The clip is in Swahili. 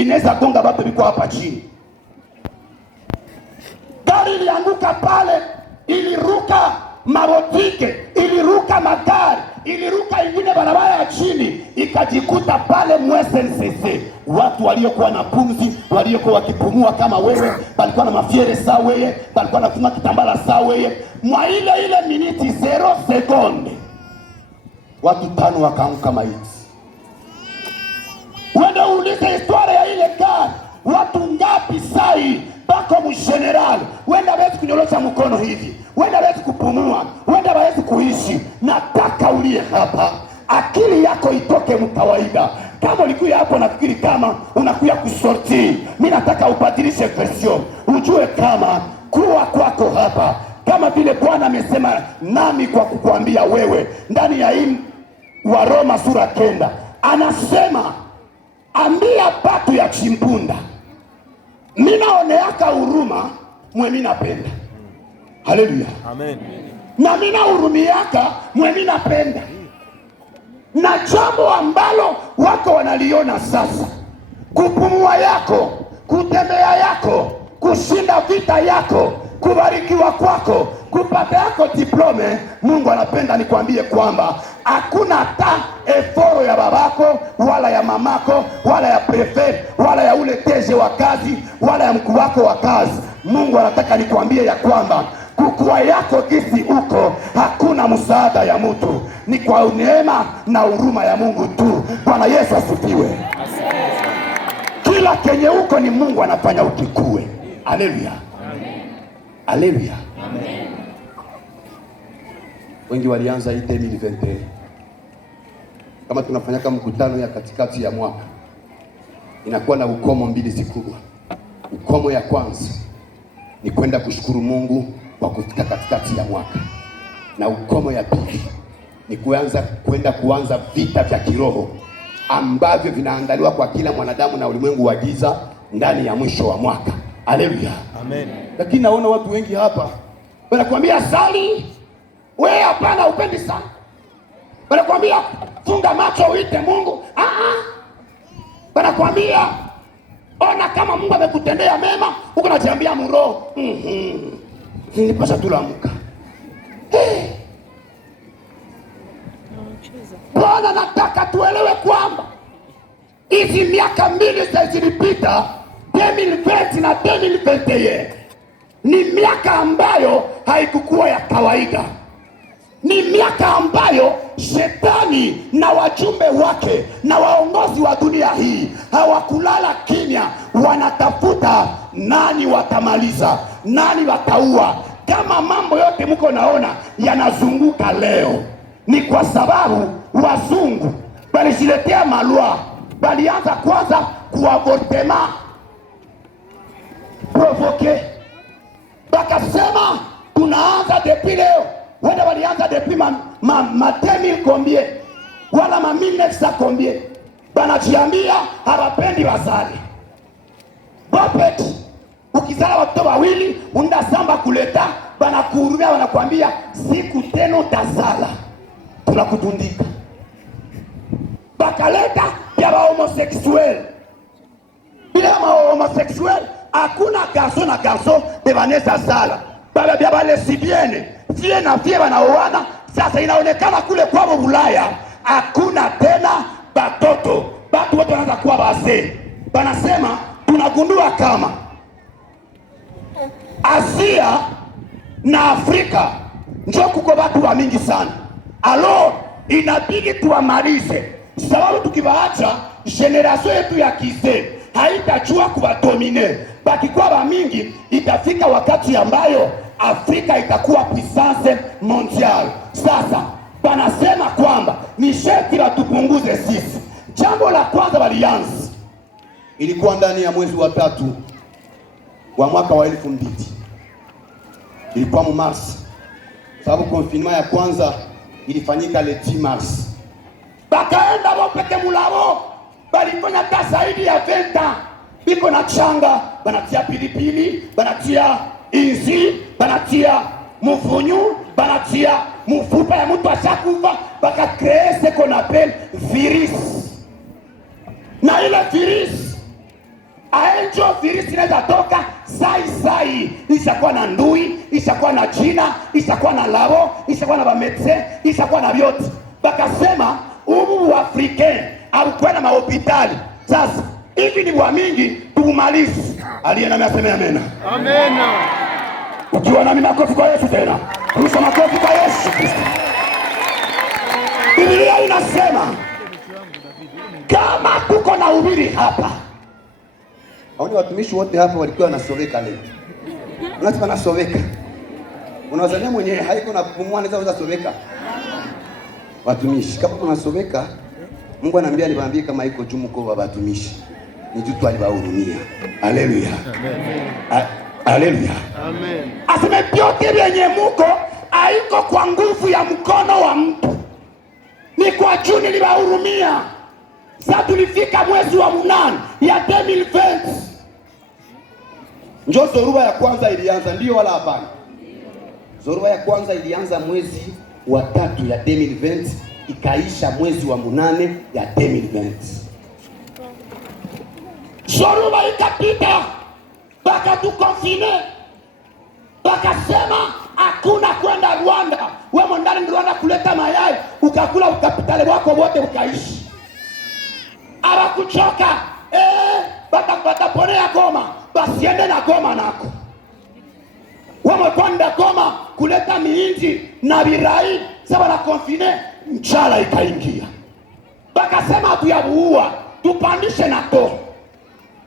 inaweza gonga watu biko hapa chini. Gari ilianguka pale, iliruka mabotike, iliruka magari, iliruka ingine barabara ya chini, ikajikuta pale MSNCC. Watu waliokuwa na pumzi, waliokuwa wakipumua kama wewe, walikuwa na mafiere sawa wewe, walikuwa nafunga kitambala sawa wewe, mwa ile miniti 0 sekunde watu 5 wakaanguka maiti. Wende uulize historia ya ile gari, watu ngapi sai bako mgeneral, wenda hawezi kunyolosha mkono hivi, wenda hawezi kupumua, wenda hawezi kuishi. Nataka ulie hapa, akili yako itoke mkawaida. Kama ulikuja hapo nafikiri kama unakuja kusorti, mimi nataka ubadilishe version, ujue kama kuwa kwako hapa kama vile Bwana amesema nami kwa kukuambia wewe ndani ya hii wa Roma sura 9, anasema ambia batu ya Chimpunda minaoneaka huruma mwe minapenda. Haleluya, amen. Na mina hurumiaka mwe minapenda. Na jambo ambalo wako wanaliona sasa, kupumua yako, kutembea yako, kushinda vita yako, kubarikiwa kwako, kupata yako diplome, Mungu anapenda nikwambie kwamba hakuna hata eforo ya babako wala ya mamako wala ya prefet wala ya ule teje wa kazi wala ya mkuu wako wa kazi. Mungu anataka nikwambie ya kwamba kukua yako kisi uko, hakuna msaada ya mtu, ni kwa neema na huruma ya Mungu tu. Bwana Yesu asifiwe. Kila kenye uko ni Mungu anafanya ukikue. Haleluya, haleluya. Wengi walianza hii 2021 kama tunafanyaka mkutano ya katikati ya mwaka, inakuwa na ukomo mbili zikubwa. Ukomo ya kwanza ni kwenda kushukuru Mungu kwa kufika katikati ya mwaka, na ukomo ya pili ni kuanza vita vya kiroho ambavyo vinaandaliwa kwa kila mwanadamu na ulimwengu wa giza ndani ya mwisho wa mwaka. Haleluya, amen. Lakini naona watu wengi hapa wanakuambia sali, wewe hapana upendi sana. Wanakuambia funga macho uite Mungu, wanakuambia ona kama Mungu amekutendea mema, uko najiambia mroho nilipasha tulamka. Bwana nataka tuelewe kwamba hizi miaka mbili zilizopita 2020 na 2021 ni miaka ambayo haikukuwa ya kawaida. Ni miaka ambayo shetani na wajumbe wake na waongozi wa dunia hii hawakulala kimya, wanatafuta nani watamaliza, nani wataua. Kama mambo yote mko naona yanazunguka leo, ni kwa sababu wazungu walijiletea malwa, walianza kwanza kuavortema provoke, wakasema tunaanza depuis leo. Wenda walianza depuis ma 2000 combien wala ma 1900 combien, banajiambia hawapendi wazali bopeti. Ukizala watoto wawili unda samba kuleta, banakuhurumia, wanakuambia siku teno tazala, tunakutundika. Bakaleta ya ba homosexuel, bila ma homosexuel hakuna garçon na garçon de vanessa sala, baba bia ba lesbienne fie na fie wanaoana. Sasa inaonekana kule kwao Ulaya hakuna tena batoto, batu wote wanaanza kuwa wazee. Banasema tunagundua kama Asia na Afrika ndio kuko watu wa mingi sana, alo inabidi tuamalize, sababu tukibaacha generation yetu ya kizee haitachua kuwadomine. Bakikuwa wa mingi, itafika wakati ambayo Afrika itakuwa puissance mondial. Sasa banasema kwamba ni sharti tupunguze sisi. Jambo la kwanza walianza ilikuwa ndani ya mwezi wa 3 wa mwaka wa 2000, ilikuwa Mars, sababu confinement ya kwanza ilifanyika le 10 Mars. Bakaenda wapeke mulao, balifanya kazi zaidi ya 20 biko na changa, banatia pilipili, banatia inzi, banatia mufunyu, banatia mufupa ya mtu ashakufa, baka créer ce qu'on appelle virus. Na ile virus njo virisi inaweza toka sai, ishakuwa na ndui, ishakuwa na jina, ishakuwa na labo, ishakuwa na bametse, ishakuwa na vyote. Bakasema umu wa Africain abukwenda mahopitali. Sasa hivi ni bwa mingi tuumalizi. Aliye nami aseme amena. Amena. Ukiwa nami makofi kwa Yesu tena. Rusha makofi kwa Yesu Kristo. Biblia inasema kama tuko na ubiri hapa. Haoni watumishi wote hapa walikuwa wanasoveka leo. Unasema nasoveka. Unawazania mwenyewe haiko na kupumua anaweza soveka. Watumishi kama unasoveka, Mungu ananiambia niwaambie kama iko jumu kwa watumishi. Ni tu alibahurumia. Haleluya. Amen. Haleluya. Amen. Aseme vyote vyenye muko haiko kwa nguvu ya mkono wa mtu. Ni kwa juu nilibahurumia. Sasa tulifika mwezi wa 8 ya 2020. Njoo zoruba ya kwanza ilianza ndio wala hapana? Zoruba ya kwanza ilianza mwezi wa 3 ya 2020 ikaisha mwezi wa 8 ya 2020. Zoruba ikapita, baka tukonfine, bakasema hakuna kwenda Rwanda. Wewe ndani Rwanda kuleta mayai, ukakula ukapitale wako wote ukaishi. Abakuchoka, bataponea Goma, basiende na Goma nako. Wewe kwenda Goma kuleta miinji na birai, sasa na konfine, mchala ikaingia. Bakasema tuyabuua, tupandishe na to.